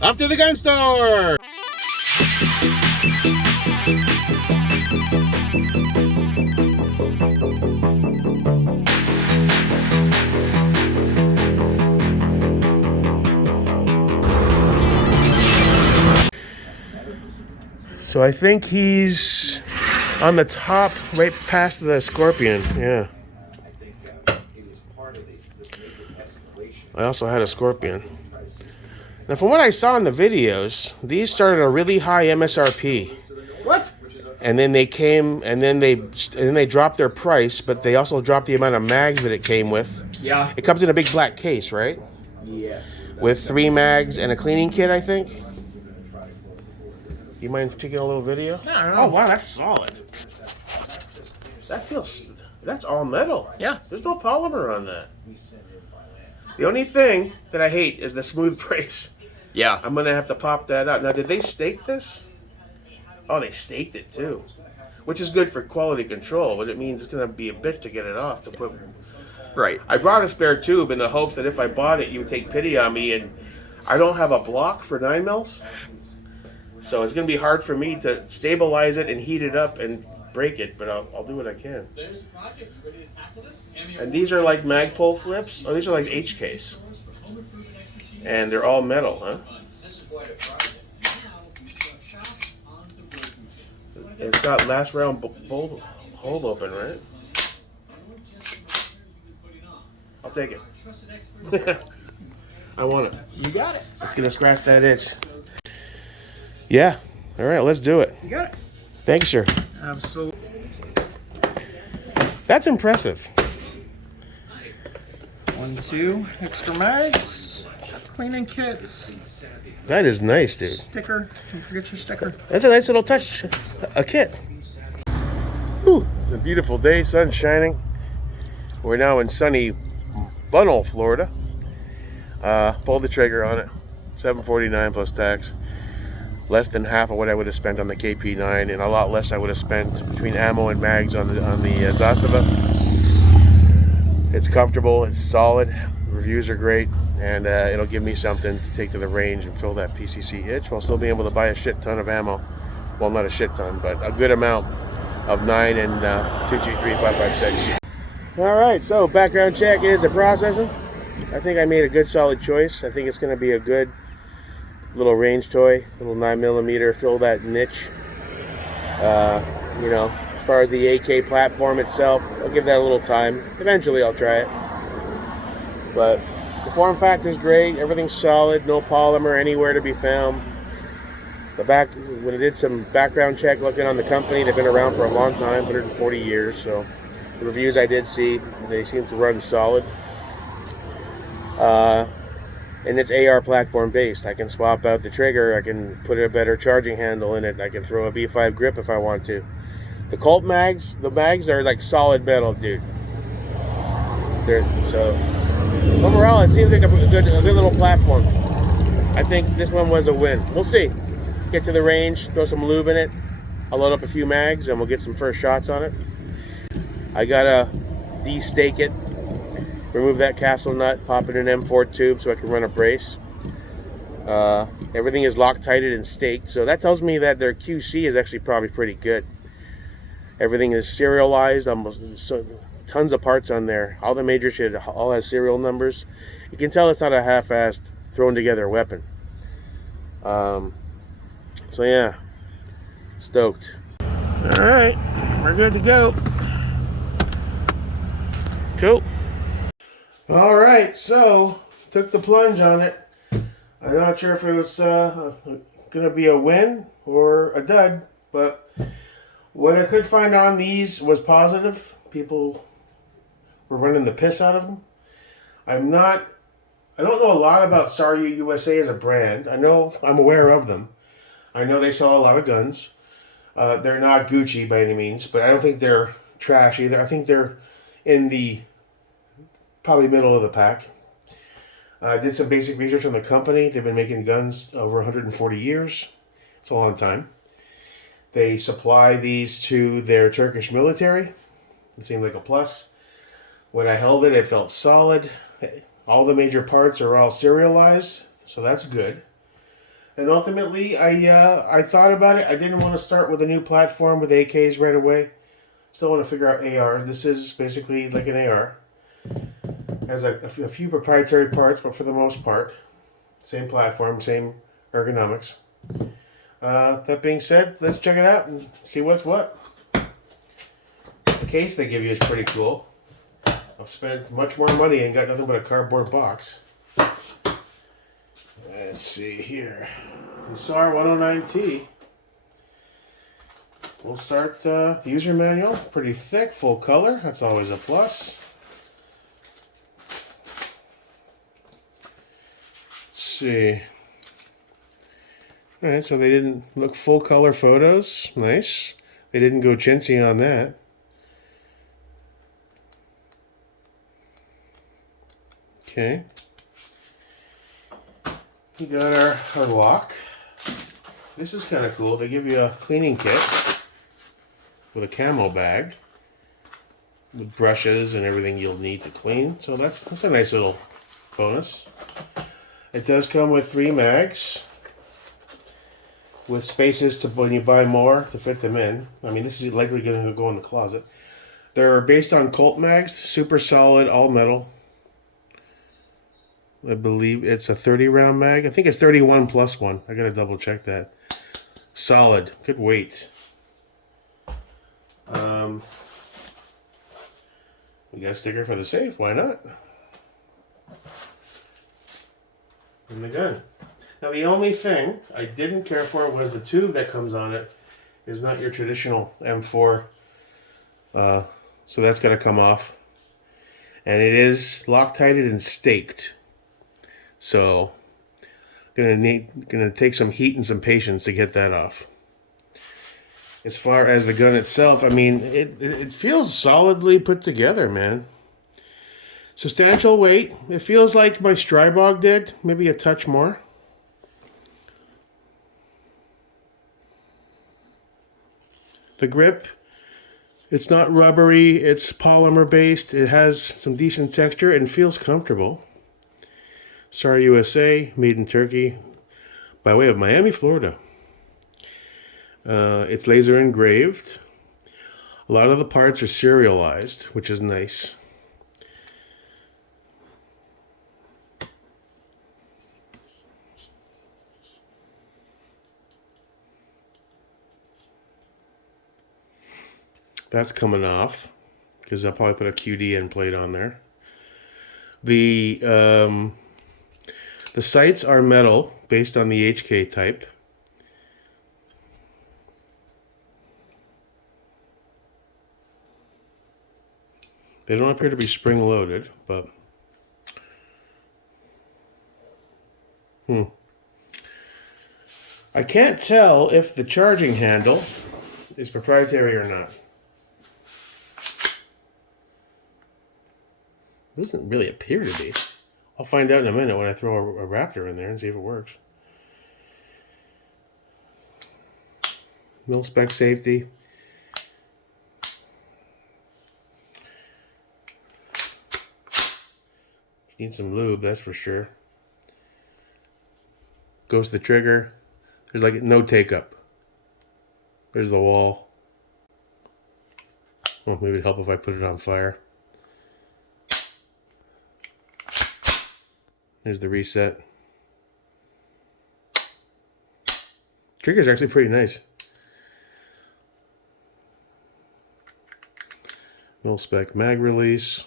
Off to the gun store! So I think he's on the top, right past the Scorpion. Yeah. I also had a Scorpion. Now, from what I saw in the videos, these started a really high MSRP. What? And then they came, and then they dropped their price, but they also dropped the amount of mags that it came with. Yeah. It comes in a big black case, right? Yes. With 3 mags and a cleaning kit, I think. You mind taking a little video? Yeah, I don't know. Oh wow, that's solid. That's all metal. Yeah. There's no polymer on that. The only thing that I hate is the smooth brace. Yeah. I'm gonna have to pop that out. Now, did they stake this? Oh, they staked it too, which is good for quality control, but it means it's gonna be a bitch to get it off. To put. Right. I brought a spare tube in the hopes that if I bought it, you would take pity on me, and I don't have a block for 9 mils, so it's gonna be hard for me to stabilize it and heat it up and break it. But I'll do what I can. And these are like Magpul flips. Oh, these are like HKs. And they're all metal, huh? It's got last round hold open, right? I'll take it. I want it. You got it. It's gonna scratch that itch. Yeah. All right, let's do it. You got it. Thanks, sir. Absolutely. That's impressive. 1, 2 extra mags, cleaning kit, That is nice, dude. sticker. Don't forget your sticker. That's a nice little touch. A kit. Whew, it's a beautiful day, sun shining. We're now in sunny Bunnell, Florida. Pulled the trigger on it. $749 plus tax. Less than half of what I would have spent on the KP9, and a lot less I would have spent between ammo and mags on the Zastava. It's comfortable, it's solid, the reviews are great, and it'll give me something to take to the range and fill that PCC itch while still being able to buy a shit ton of ammo. Well, not a shit ton, but a good amount of 9 and 223 5.56. All right, so background check is a processing. I think I made a good solid choice. I think it's going to be a good little range toy, little 9mm, fill that niche. You know, as far as the AK platform itself, I'll give that a little time. Eventually I'll try it. But the form factor is great, everything's solid, no polymer anywhere to be found. When I did some background check looking on the company, they've been around for a long time, 140 years, so the reviews I did see, they seem to run solid. And it's AR platform based. I can swap out the trigger, I can put a better charging handle in it, I can throw a B5 grip if I want to. The Colt mags, the mags are like solid metal, dude. So overall, it seems like a good little platform. I think this one was a win. We'll see. Get to the range, throw some lube in it. I'll load up a few mags and we'll get some first shots on it. I gotta de-stake it. Remove that castle nut, pop it in an M4 tube so I can run a brace. Everything is Loctited and staked, so that tells me that their QC is actually probably pretty good. Everything is serialized, tons of parts on there. All the major shit all has serial numbers. You can tell it's not a half-assed, thrown together weapon. So yeah, stoked. All right, we're good to go. Cool. All right, so took the plunge on it. I'm not sure if it was gonna be a win or a dud, but what I could find on these was positive. People were running the piss out of them. I don't know a lot about Sar USA as a brand. I'm aware of them. I know they sell a lot of guns. They're not Gucci by any means, but I don't think they're trash either. I think they're in the probably middle of the pack. I did some basic research on the company. They've been making guns over 140 years. It's a long time. They supply these to their Turkish military. It seemed like a plus. When I held it, it felt solid. All the major parts are all serialized, so that's good. And ultimately, I thought about it. I didn't want to start with a new platform with AKs right away. Still want to figure out AR. This is basically like an AR. Has a few proprietary parts, but for the most part, same platform, same ergonomics. That being said, let's check it out and see what's what. The case they give you is pretty cool. I've spent much more money and got nothing but a cardboard box. Let's see here. The Sar 109T. We'll start the user manual. Pretty thick, full color. That's always a plus. Let's see. Alright, so they didn't look full color photos. Nice. They didn't go chintzy on that. Okay. We got our lock. This is kind of cool. They give you a cleaning kit with a camo bag with brushes and everything you'll need to clean. So that's a nice little bonus. It does come with 3 mags with spaces to, when you buy more, to fit them in. I mean, this is likely going to go in the closet. They're based on Colt mags, super solid, all metal. I believe it's a 30 round mag. I think it's 31 plus 1. I gotta double check that. Solid, good weight. We got a sticker for the safe, why not? And the gun. Now the only thing I didn't care for was the tube that comes on it is not your traditional M4. So that's gotta come off. And it is Loctited and staked. So gonna take some heat and some patience to get that off. As far as the gun itself, I mean, it feels solidly put together, man. Substantial weight. It feels like my Strybog did, maybe a touch more. The grip, it's not rubbery, it's polymer based. It has some decent texture and feels comfortable. Sar USA, made in Turkey, by way of Miami, Florida. It's laser engraved. A lot of the parts are serialized, which is nice. That's coming off because I'll probably put a QD plate on there. The sights are metal based on the HK type. They don't appear to be spring-loaded, but I can't tell if the charging handle is proprietary or not. Doesn't really appear to be. I'll find out in a minute when I throw a Raptor in there and see if it works. Mil-spec safety. Need some lube, that's for sure. Goes to the trigger. There's like no take-up. There's the wall. Oh, maybe it'd help if I put it on fire. There's the reset. Trigger's actually pretty nice. Mil-spec mag release.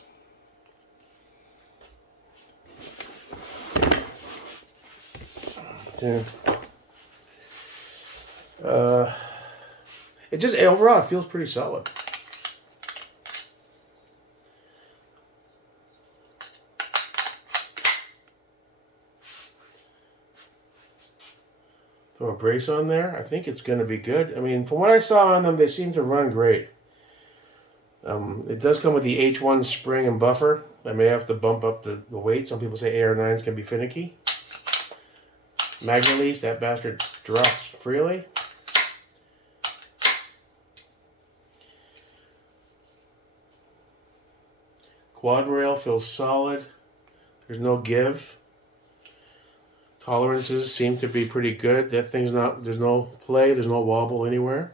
Yeah. It just overall it feels pretty solid. Throw a brace on there. I think it's going to be good. I mean, from what I saw on them, they seem to run great. It does come with the H1 spring and buffer. I may have to bump up the weight. Some people say AR-9s can be finicky. Mag release, that bastard drops freely. Quad rail feels solid. There's no give. Tolerances seem to be pretty good. That thing's not, there's no play, there's no wobble anywhere.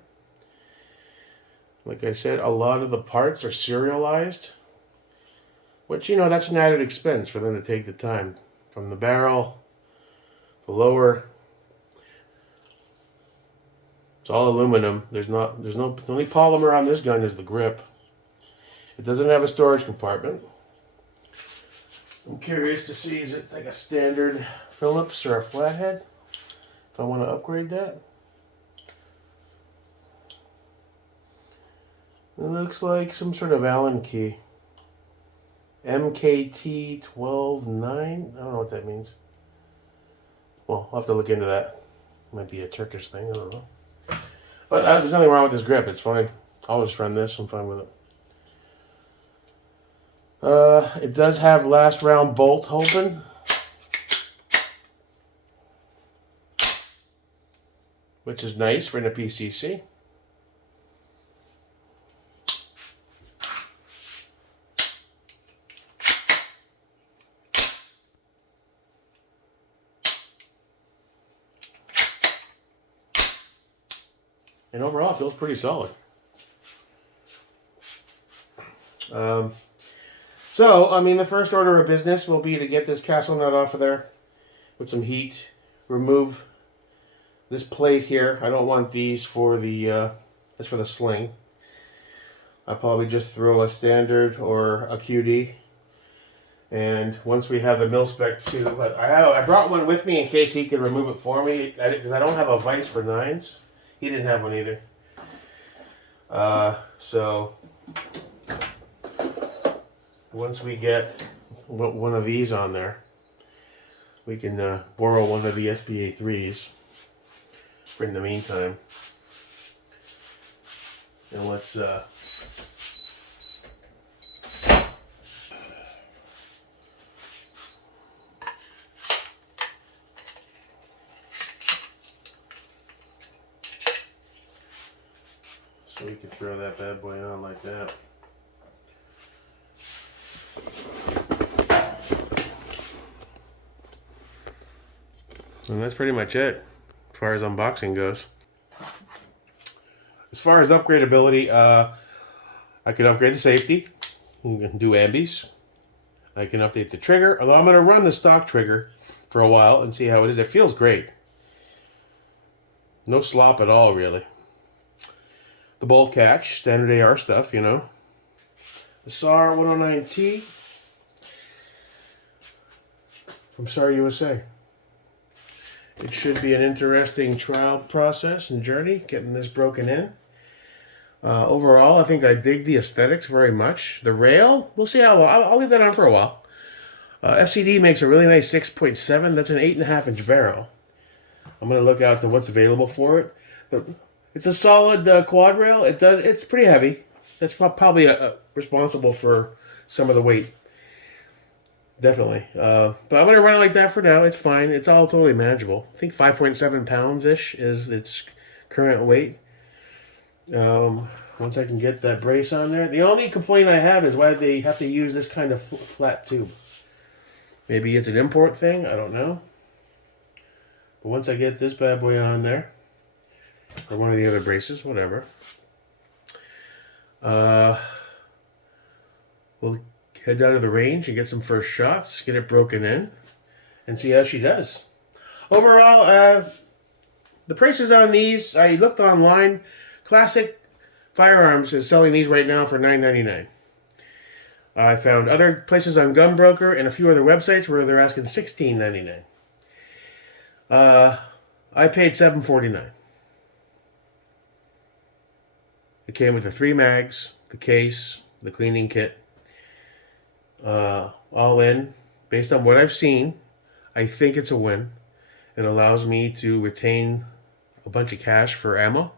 Like I said, a lot of the parts are serialized, which, that's an added expense for them to take the time. From the barrel, the lower, it's all aluminum. The only polymer on this gun is the grip. It doesn't have a storage compartment. I'm curious to see, is it like a standard Phillips or a flathead? If I want to upgrade that. It looks like some sort of Allen key. MKT 129. I don't know what that means. Well, I'll have to look into that. Might be a Turkish thing. I don't know. But there's nothing wrong with this grip. It's fine. I'll just run this. I'm fine with it. It does have last round bolt open. Which is nice for a PCC. And overall, it feels pretty solid. So, the first order of business will be to get this castle nut off of there with some heat. Remove this plate here. I don't want these for the, that's for the sling. I'll probably just throw a standard or a QD. And once we have the mil-spec too, but I brought one with me in case he could remove it for me, because I don't have a vise for 9s. He didn't have one either. So once we get one of these on there, we can borrow one of the SPA 3s for in the meantime. And let's so we can throw that bad boy on like that. And that's pretty much it as far as unboxing goes. As far as upgradability, I can upgrade the safety. You can do ambies. I can update the trigger, although I'm going to run the stock trigger for a while and see how it is. It feels great. No slop at all, really. The bolt catch, standard AR stuff, The Sar 109T from Sar USA. It should be an interesting trial process and journey, getting this broken in. Overall, I think I dig the aesthetics very much. The rail, we'll see how long. I'll leave that on for a while. FCD makes a really nice 6.7. That's an 8.5-inch barrel. I'm going to look out to what's available for it. It's a solid quad rail. It's pretty heavy. That's probably responsible for some of the weight. Definitely. But I'm going to run it like that for now. It's fine. It's all totally manageable. I think 5.7 pounds-ish is its current weight. Once I can get that brace on there. The only complaint I have is why they have to use this kind of flat tube. Maybe it's an import thing. I don't know. But once I get this bad boy on there, or one of the other braces, whatever, we'll head down to the range and get some first shots, get it broken in, and see how she does. Overall, the prices on these, I looked online. Classic Firearms is selling these right now for $9.99. I found other places on Gunbroker and a few other websites where they're asking $16.99. I paid $7.49. It came with the 3 mags, the case, the cleaning kit. All in, based on what I've seen, I think it's a win. It allows me to retain a bunch of cash for ammo.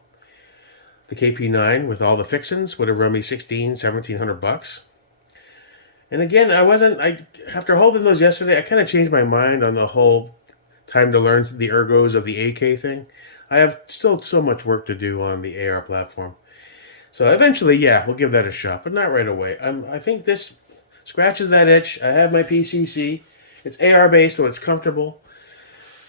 The KP9 with all the fixins would have run me $1,700. And again, after holding those yesterday, I kind of changed my mind on the whole time to learn the ergos of the AK thing. I have still so much work to do on the AR platform. So eventually, yeah, we'll give that a shot, but not right away. I think this scratches that itch. I have my PCC. It's AR based, so it's comfortable.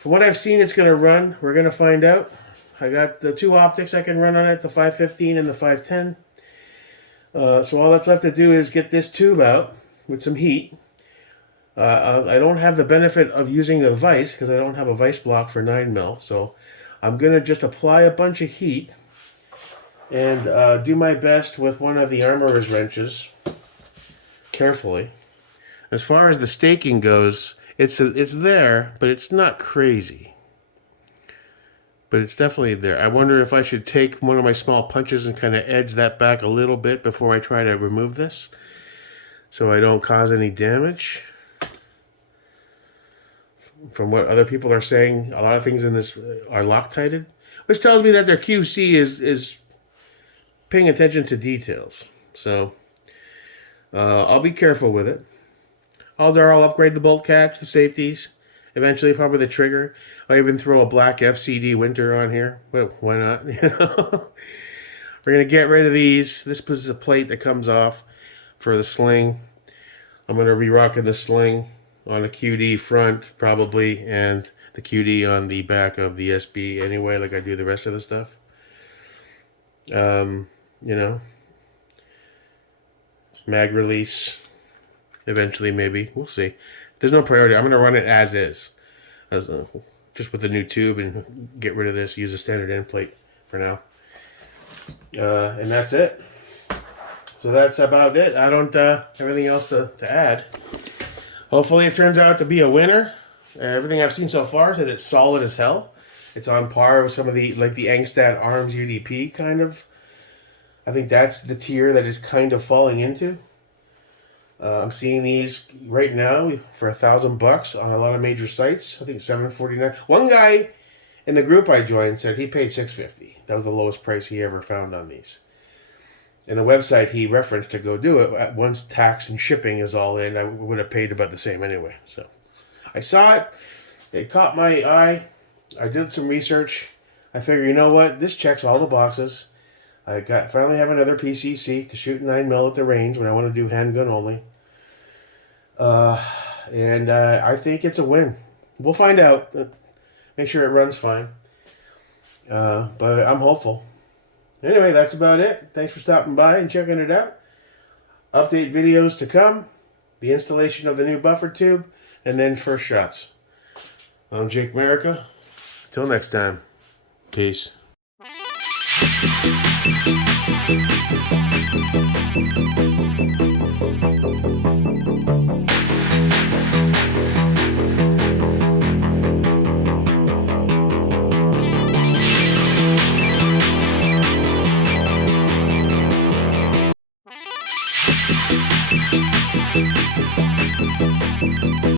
From what I've seen, it's going to run. We're going to find out. I got the 2 optics I can run on it, the 515 and the 510. So all that's left to do is get this tube out with some heat. I don't have the benefit of using a vise because I don't have a vise block for 9mm. So I'm going to just apply a bunch of heat and do my best with one of the armorer's wrenches carefully. As far as the staking goes, it's there, but it's not crazy. But it's definitely there. I wonder if I should take one of my small punches and kind of edge that back a little bit before I try to remove this, so I don't cause any damage. From what other people are saying, a lot of things in this are Loctited, which tells me that their QC is paying attention to details. So I'll be careful with it. I'll upgrade the bolt catch, the safeties, eventually probably the trigger. I'll even throw a black FCD Winter on here. Well, why not? We're going to get rid of these. This is a plate that comes off for the sling. I'm going to be rocking the sling on the QD front probably, and the QD on the back of the SB anyway, like I do the rest of the stuff. You know, mag release eventually, maybe. We'll see. There's no priority. I'm going to run it as is, just with the new tube, and get rid of this, use a standard end plate for now. And that's it. So that's about it. I don't have anything else to add. Hopefully it turns out to be a winner. Everything I've seen so far says it's solid as hell. It's on par with some of the, like the Angstad Arms UDP kind of. I think that's the tier that is kind of falling into. I'm seeing these right now for $1,000 on a lot of major sites. I think $749. One guy in the group I joined said he paid $650. That was the lowest price he ever found on these. And the website he referenced to go do it, once tax and shipping is all in, I would have paid about the same anyway. So I saw it. It caught my eye. I did some research. I figured, you know what? This checks all the boxes. I finally have another PCC to shoot 9mm at the range when I want to do handgun only. And I think it's a win. We'll find out. Make sure it runs fine. But I'm hopeful. Anyway, that's about it. Thanks for stopping by and checking it out. Update videos to come. The installation of the new buffer tube. And then first shots. I'm Jake Merica. Till next time. Peace.